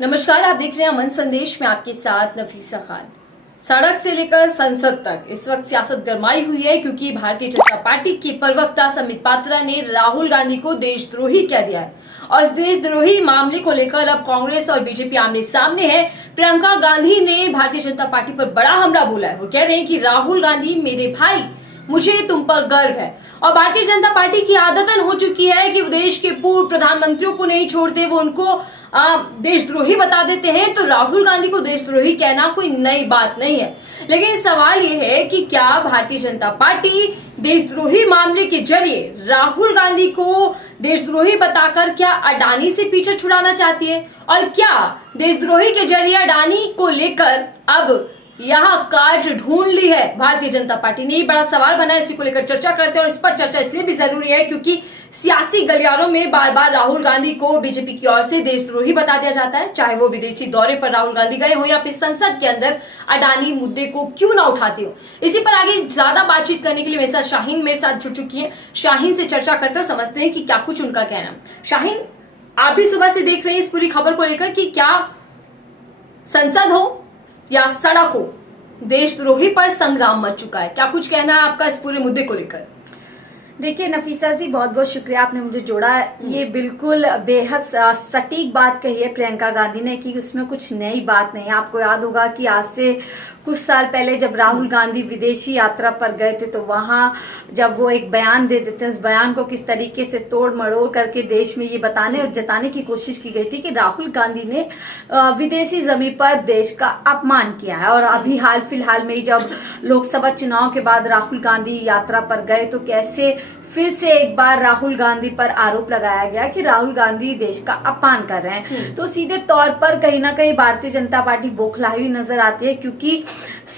नमस्कार, आप देख रहे हैं अमन संदेश में आपके साथ नफीसा खान। सड़क से लेकर संसद तक इस वक्त सियासत गरमाई हुई है क्योंकि भारतीय जनता पार्टी की प्रवक्ता संबित पात्रा ने राहुल गांधी को देशद्रोही कह दिया है और इस देशद्रोही मामले को लेकर अब कांग्रेस और बीजेपी आमने सामने है। प्रियंका गांधी ने भारतीय जनता पार्टी पर बड़ा हमला बोला है। वो कह रहे हैं कि राहुल गांधी मेरे भाई, मुझे तुम पर गर्व है। और भारतीय जनता पार्टी की आदतन हो चुकी है कि वो देश के पूर्व प्रधानमंत्रियों को नहीं छोड़ते, वो उनको देशद्रोही बता देते हैं। तो राहुल गांधी को देशद्रोही कहना कोई नई बात नहीं है, लेकिन सवाल ये है कि क्या भारतीय जनता पार्टी देशद्रोही मामले के जरिए राहुल गांधी को देशद्रोही बताकर क्या अडानी से पीछे छुड़ाना चाहती है, और क्या देशद्रोही के जरिए अडानी को लेकर अब यहाँ काट ढूंढ ली है भारतीय जनता पार्टी ने? ये बड़ा सवाल बना है, इसी को लेकर चर्चा करते हैं। और इस पर चर्चा इसलिए भी जरूरी है क्योंकि सियासी गलियारों में बार बार राहुल गांधी को बीजेपी की ओर से देशद्रोही बता दिया जाता है, चाहे वो विदेशी दौरे पर राहुल गांधी गए हो या फिर संसद के अंदर अडानी मुद्दे को क्यों ना उठाते हो। इसी पर आगे ज्यादा बातचीत करने के लिए मेरे साथ शाहीन मेरे साथ जुड़ चुकी है। शाहीन से चर्चा करते और समझते हैं कि क्या कुछ उनका कहना। शाहीन, आप भी सुबह से देख रहे हैं इस पूरी खबर को लेकर कि क्या संसद हो या सड़क हो, देशद्रोही पर संग्राम मच चुका है। क्या कुछ कहना है आपका इस पूरे मुद्दे को लेकर? देखिए नफीसा जी, बहुत बहुत शुक्रिया, आपने मुझे जोड़ा। ये बिल्कुल बेहद सटीक बात कही है प्रियंका गांधी ने कि उसमें कुछ नई बात नहीं है। आपको याद होगा कि आज से कुछ साल पहले जब राहुल गांधी विदेशी यात्रा पर गए थे तो वहां जब वो एक बयान दे देते हैं, उस बयान को किस तरीके से तोड़ मड़ोड़ करके देश में ये बताने और जताने की कोशिश की गई थी कि राहुल गांधी ने विदेशी जमीन पर देश का अपमान किया है। और अभी हाल फिलहाल में ही जब लोकसभा चुनाव के बाद राहुल गांधी यात्रा पर गए तो कैसे फिर से एक बार राहुल गांधी पर आरोप लगाया गया कि राहुल गांधी देश का अपमान कर रहे हैं। तो सीधे तौर पर कहीं ना कहीं भारतीय जनता पार्टी बौखलाई हुई नजर आती है क्योंकि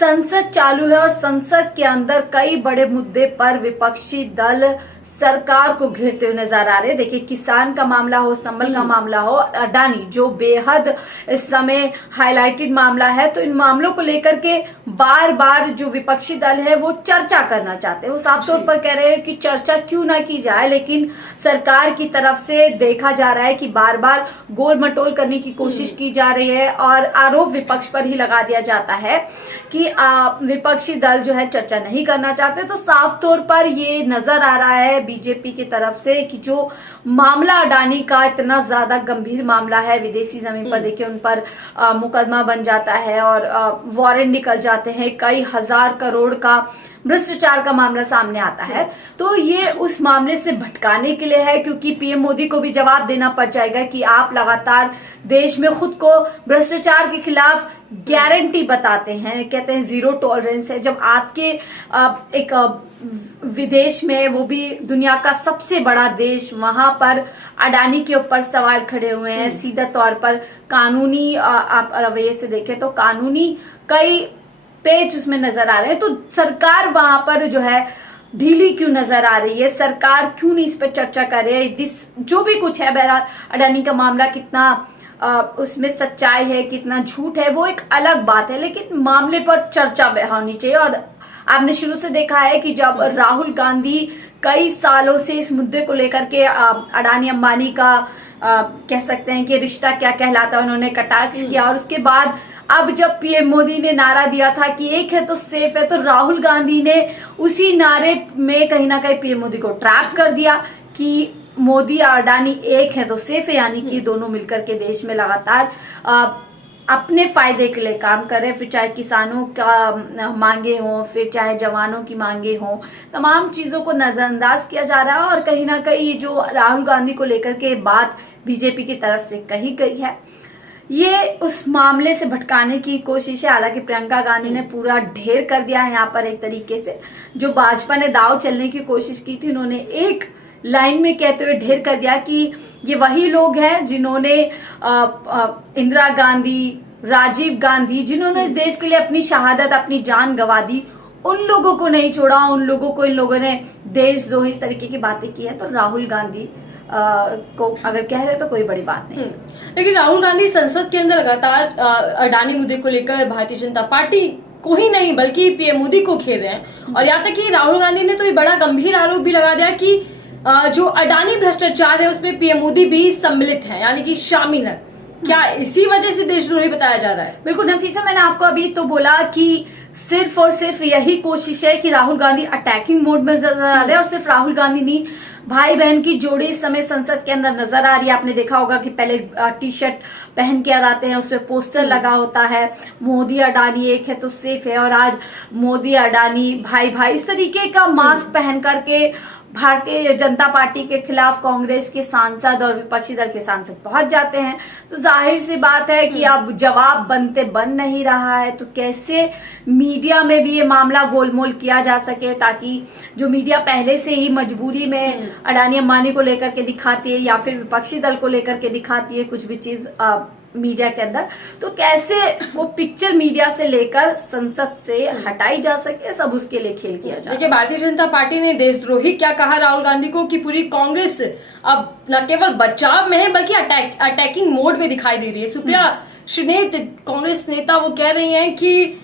संसद चालू है और संसद के अंदर कई बड़े मुद्दे पर विपक्षी दल सरकार को घेरते हुए नजर आ रहे हैं। देखिए, किसान का मामला हो, संबल का मामला हो, अडानी जो बेहद इस समय हाईलाइटेड मामला है, तो इन मामलों को लेकर के बार बार जो विपक्षी दल है वो चर्चा करना चाहते हैं। वो साफ तौर पर कह रहे हैं कि चर्चा क्यों ना की जाए, लेकिन सरकार की तरफ से देखा जा रहा है कि बार बार गोल मटोल करने की कोशिश की जा रही है और आरोप विपक्ष पर ही लगा दिया जाता है कि विपक्षी दल जो है चर्चा नहीं करना चाहते। तो साफ तौर पर ये नजर आ रहा है बीजेपी की तरफ से कि जो मामला अडानी का इतना ज्यादा गंभीर मामला है, विदेशी जमीन पर देखिए उन पर मुकदमा बन जाता है और वारंट निकल जाते हैं, कई हजार करोड़ का भ्रष्टाचार का मामला सामने आता है। तो ये उस मामले से भटकाने के लिए है क्योंकि पीएम मोदी को भी जवाब देना पड़ जाएगा कि आप लगातार देश में खुद को भ्रष्टाचार के खिलाफ गारंटी बताते हैं, कहते हैं जीरो टॉलरेंस है। जब आपके एक विदेश में, वो भी दुनिया का सबसे बड़ा देश, वहां पर अडानी के ऊपर सवाल खड़े हुए हैं। सीधा तौर पर कानूनी आप रवैये से देखें तो कानूनी कई पेच उसमें नजर आ रहे हैं। तो सरकार वहां पर जो है ढीली क्यों नजर आ रही है, सरकार क्यों नहीं इस पर चर्चा कर रही है? जो भी कुछ है, बहरहाल अडानी का मामला कितना उसमें सच्चाई है, कितना झूठ है, वो एक अलग बात है, लेकिन मामले पर चर्चा होनी चाहिए। और आपने शुरू से देखा है कि जब राहुल गांधी कई सालों से इस मुद्दे को लेकर के अडानी अंबानी का कह सकते हैं कि रिश्ता क्या कहलाता है, उन्होंने कटाक्ष किया। और उसके बाद अब जब पीएम मोदी ने नारा दिया था कि एक है तो सेफ है, तो राहुल गांधी ने उसी नारे में कहीं ना कहीं पीएम मोदी को ट्रैप कर दिया कि मोदी और अडानी एक है तो सेफ है, यानी कि दोनों मिलकर के देश में लगातार अपने फायदे के लिए काम कर रहे हैं। फिर चाहे किसानों का मांगे हों, फिर चाहे जवानों की मांगे हों, तमाम चीजों को नजरअंदाज किया जा रहा है। और कहीं ना कहीं ये जो राहुल गांधी को लेकर के बात बीजेपी की तरफ से कही गई है, ये उस मामले से भटकाने की कोशिश है। हालांकि प्रियंका गांधी ने पूरा ढेर कर दिया है यहाँ पर एक तरीके से। जो भाजपा ने दाव चलने की कोशिश की थी, उन्होंने एक लाइन में कहते हुए ढेर कर दिया कि ये वही लोग हैं जिन्होंने इंदिरा गांधी, राजीव गांधी, जिन्होंने इस देश के लिए अपनी शहादत, अपनी जान गंवा दी, उन लोगों को नहीं छोड़ा, उन लोगों को इन लोगों ने देशद्रोही इस तरीके की बातें की है। तो राहुल गांधी को अगर कह रहे तो कोई बड़ी बात नहीं। लेकिन राहुल गांधी संसद के अंदर लगातार अडानी मुद्दे को लेकर भारतीय जनता पार्टी को ही नहीं बल्कि पीएम मोदी को घेर रहे हैं। और यहाँ तक कि राहुल गांधी ने तो ये बड़ा गंभीर आरोप भी लगा दिया कि जो अडानी भ्रष्टाचार है उसमें पीएम मोदी भी सम्मिलित है, यानी कि शामिल है। क्या इसी वजह से देशद्रोही बताया जा रहा है? बिल्कुल नफीसा, मैंने आपको अभी तो बोला कि सिर्फ और सिर्फ यही कोशिश है कि राहुल गांधी अटैकिंग मोड में नजर आ रहे हैं, और सिर्फ राहुल गांधी नहीं, भाई बहन की जोड़ी इस समय संसद के अंदर नजर आ रही है। आपने देखा होगा कि पहले टी शर्ट पहन के आते हैं, उसपे पोस्टर लगा होता है मोदी अडानी एक है तो सेफ है, और आज मोदी अडानी भाई भाई इस तरीके का मास्क पहन करके भारतीय जनता पार्टी के खिलाफ कांग्रेस के सांसद और विपक्षी दल के सांसद पहुंच जाते हैं। तो जाहिर सी बात है कि अब जवाब बनते बन नहीं रहा है, तो कैसे मीडिया में भी ये मामला गोलमोल किया जा सके, ताकि जो मीडिया पहले से ही मजबूरी में अडानी अंबानी को लेकर के दिखाती है या फिर विपक्षी दल को लेकर के दिखाती है कुछ भी चीज मीडिया के अंदर, तो कैसे वो पिक्चर मीडिया से लेकर संसद से हटाई जा सके, सब उसके लिए खेल किया जाए। देखिए, भारतीय जनता पार्टी ने देशद्रोही क्या कहा राहुल गांधी को कि पूरी कांग्रेस अब न केवल बचाव में है बल्कि अटैकिंग मोड में दिखाई दे रही है। सुप्रिया श्रीनेत, कांग्रेस नेता, वो कह रही हैं कि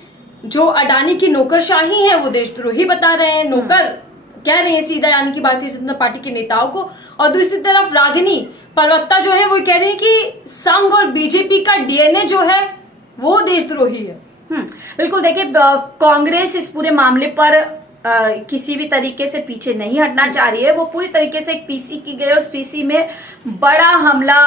जो अडानी की नौकरशाही है वो देशद्रोही बता रहे हैं, नौकर कह रहे हैं सीधा, यानी कि भारतीय जनता पार्टी के नेताओं को। और दूसरी तरफ रागिनी प्रवक्ता जो है वो कह रहे हैं कि संघ और बीजेपी का डीएनए जो है वो देशद्रोही है। बिल्कुल, देखिए कांग्रेस इस पूरे मामले पर किसी भी तरीके से पीछे नहीं हटना चाह रही है। वो पूरी तरीके से एक पीसी की गई और उस पीसी में बड़ा हमला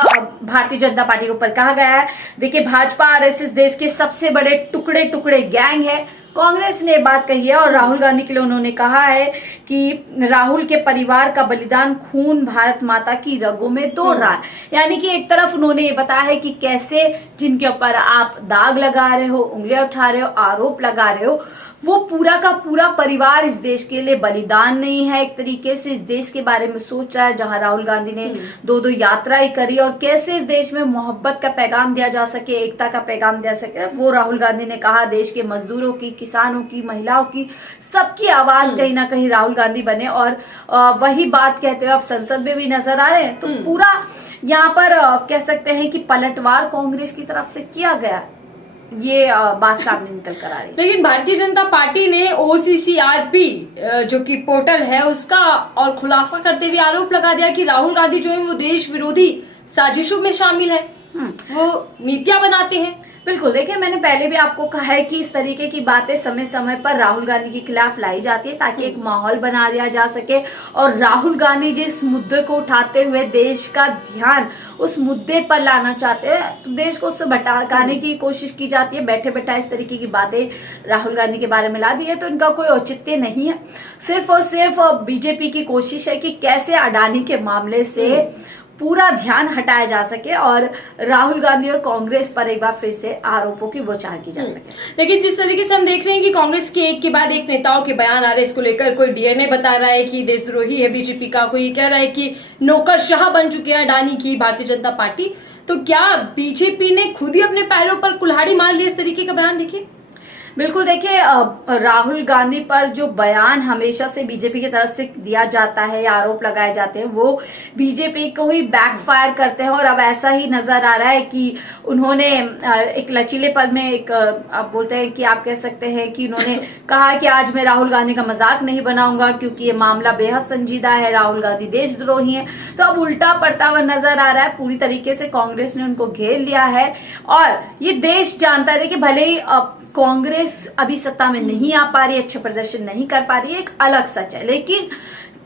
भारतीय जनता पार्टी के ऊपर कहा गया है। देखिए, भाजपा आरएसएस देश के सबसे बड़े टुकड़े टुकड़े गैंग है। कांग्रेस ने बात कही है और राहुल गांधी के लिए उन्होंने कहा है कि राहुल के परिवार का बलिदान खून भारत माता की रगों में दौड़ रहा है। यानी कि एक तरफ उन्होंने ये बताया है कि कैसे जिनके ऊपर आप दाग लगा रहे हो, उंगलियां उठा रहे हो, आरोप लगा रहे हो, वो पूरा का पूरा परिवार इस देश के लिए बलिदान नहीं है, एक तरीके से इस देश के बारे में सोच रहा है। जहां राहुल गांधी ने दो यात्राएं करी और कैसे इस देश में मोहब्बत का पैगाम दिया जा सके, एकता का पैगाम दिया सके, वो राहुल गांधी ने कहा। देश के मजदूरों की, किसानों की, महिलाओं की, सबकी आवाज कहीं ना कहीं राहुल गांधी बने, और वही बात कहते हुए अब संसद में भी नजर आ रहे हैं। तो पूरा यहाँ पर कह सकते हैं कि पलटवार कांग्रेस की तरफ से किया गया, ये बात सामने निकल कर आ रही है। लेकिन भारतीय जनता पार्टी ने OCCRP जो कि पोर्टल है उसका और खुलासा करते हुए आरोप लगा दिया कि राहुल गांधी जो है वो देश विरोधी साजिशों में शामिल है, वो नीतियां बनाते हैं। बिल्कुल, देखिए मैंने पहले भी आपको कहा है कि इस तरीके की बातें समय समय पर राहुल गांधी के खिलाफ लाई जाती है ताकि एक माहौल बना दिया जा सके, और राहुल गांधी जिस मुद्दे को उठाते हुए देश का ध्यान उस मुद्दे पर लाना चाहते हैं, तो देश को उससे भटकाने की कोशिश की जाती है। बैठे बैठा इस तरीके की बातें राहुल गांधी के बारे में ला दी है, तो इनका कोई औचित्य नहीं है। सिर्फ और सिर्फ बीजेपी की कोशिश है कि कैसे अडानी के मामले से पूरा ध्यान हटाया जा सके और राहुल गांधी और कांग्रेस पर एक बार फिर से आरोपों की बौछार की जा सके। लेकिन जिस तरीके से हम देख रहे हैं कि कांग्रेस के एक के बाद एक नेताओं के बयान आ रहे हैं इसको लेकर, कोई डीएनए बता रहा है कि देशद्रोही है बीजेपी का, कोई कह रहा है कि नौकरशाह बन चुके हैं अडानी की भारतीय जनता पार्टी, तो क्या बीजेपी ने खुद ही अपने पैरों पर कुल्हाड़ी मार ली? इस तरीके का बयान देखिए। बिल्कुल, देखिए राहुल गांधी पर जो बयान हमेशा से बीजेपी की तरफ से दिया जाता है या आरोप लगाए जाते हैं, वो बीजेपी को ही बैकफायर करते हैं। और अब ऐसा ही नजर आ रहा है कि उन्होंने एक लचीलेपन में एक आप बोलते हैं कि आप कह सकते हैं कि उन्होंने कहा कि आज मैं राहुल गांधी का मजाक नहीं बनाऊंगा क्योंकि ये मामला बेहद संजीदा है, राहुल गांधी देशद्रोही है। तो अब उल्टा पड़ता हुआ नजर आ रहा है। पूरी तरीके से कांग्रेस ने उनको घेर लिया है और ये देश जानता है कि भले ही कांग्रेस अभी सत्ता में नहीं आ पा रही, अच्छा प्रदर्शन नहीं कर पा रही है, एक अलग सच है, लेकिन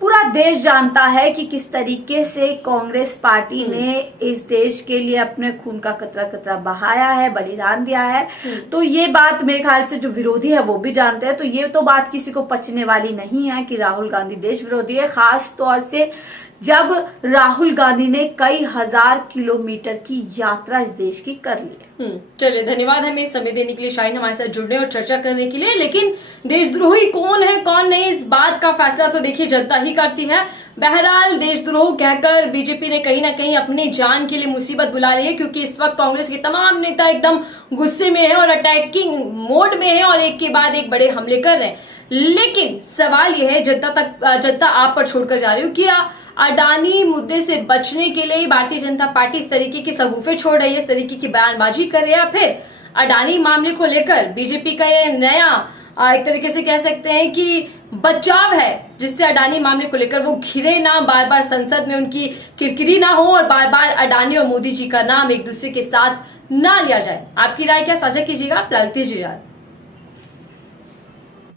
पूरा देश जानता है कि किस तरीके से कांग्रेस पार्टी ने इस देश के लिए अपने खून का कतरा कतरा बहाया है, बलिदान दिया है। तो ये बात मेरे ख्याल से जो विरोधी है वो भी जानते हैं। तो ये तो बात किसी को पचने वाली नहीं है कि राहुल गांधी देश विरोधी है, खास तौर से जब राहुल गांधी ने कई हजार किलोमीटर की यात्रा इस देश की कर ली है। चलिए, धन्यवाद हमें समय देने के लिए, शाहीन हमारे साथ जुड़ने और चर्चा करने के लिए। लेकिन देशद्रोही कौन है कौन नहीं, इस बात का फैसला तो देखिए जनता ही करती है। बहरहाल देशद्रोह कहकर बीजेपी ने कहीं ना कहीं अपनी जान के लिए मुसीबत बुला ली है, क्योंकि इस वक्त कांग्रेस के तमाम नेता एकदम गुस्से में है और अटैकिंग मोड में है और एक के बाद एक बड़े हमले कर रहे हैं। लेकिन सवाल यह है, जनता आप पर छोड़कर जा रही हो कि अडानी मुद्दे से बचने के लिए भारतीय जनता पार्टी इस तरीके के सबूफे छोड़ रही है, इस तरीके की बयानबाजी कर रही है, या फिर अडानी मामले को लेकर बीजेपी का ये नया एक तरीके से कह सकते हैं कि बचाव है, जिससे अडानी मामले को लेकर वो घिरे ना, बार बार संसद में उनकी किरकिरी ना हो और बार बार अडानी और मोदी जी का नाम एक दूसरे के साथ ना लिया जाए। आपकी राय क्या साझा कीजिएगा, फिलहाल दीजिए।